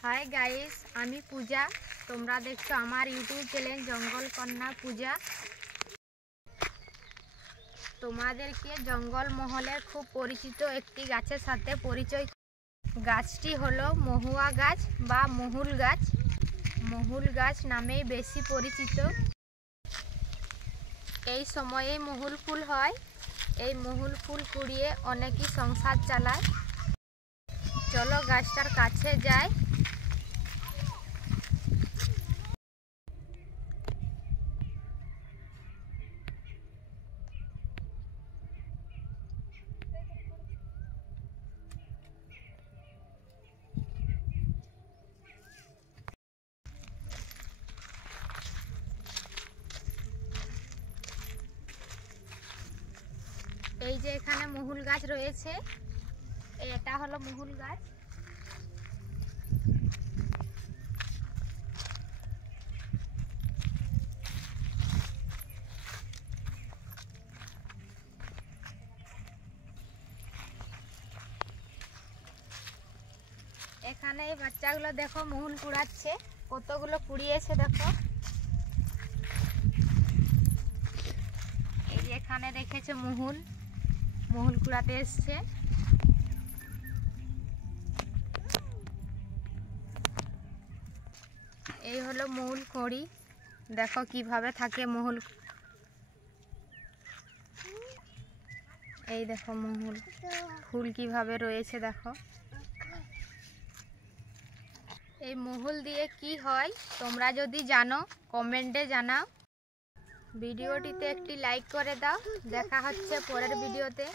Hi guys, आमी पूजा। তোমরা দেখছো আমার ইউটিউব চ্যানেল জঙ্গল কন্যা পূজা। তোমাদেরকে জঙ্গল মহলের খুব পরিচিত একটি গাছের সাথে পরিচয়। গাছটি হলো মহুয়া গাছ বা মহুল গাছ। মহুল গাছ নামেই বেশি পরিচিত। এই সময়ে মহুল ফুল হয়। এই মহুল ফুল কুড়িয়ে অনেকেই সংসার চালায়। চলো গাছটার কাছে যাই। এই যে এখানে মহুল গাছ রয়েছে, এটা হলো মহুল গাছ। এখানে এই বাচ্চাগুলো দেখো মহুল কুড়াচ্ছে, কতগুলো কুড়িয়েছে দেখো। এই যে এখানে রেখেছে মহুল কুড়াতে এসছে। এই হলো মহুল খড়ি, দেখো কিভাবে থাকে মহুল। এই দেখো মহুল ফুল কিভাবে রয়েছে দেখো। এই মহুল দিয়ে কি হয় তোমরা যদি জানো কমেন্টে জানাও। ভিডিওটিতে একটি লাইক করে দাও। দেখা হচ্ছে পরের ভিডিওতে।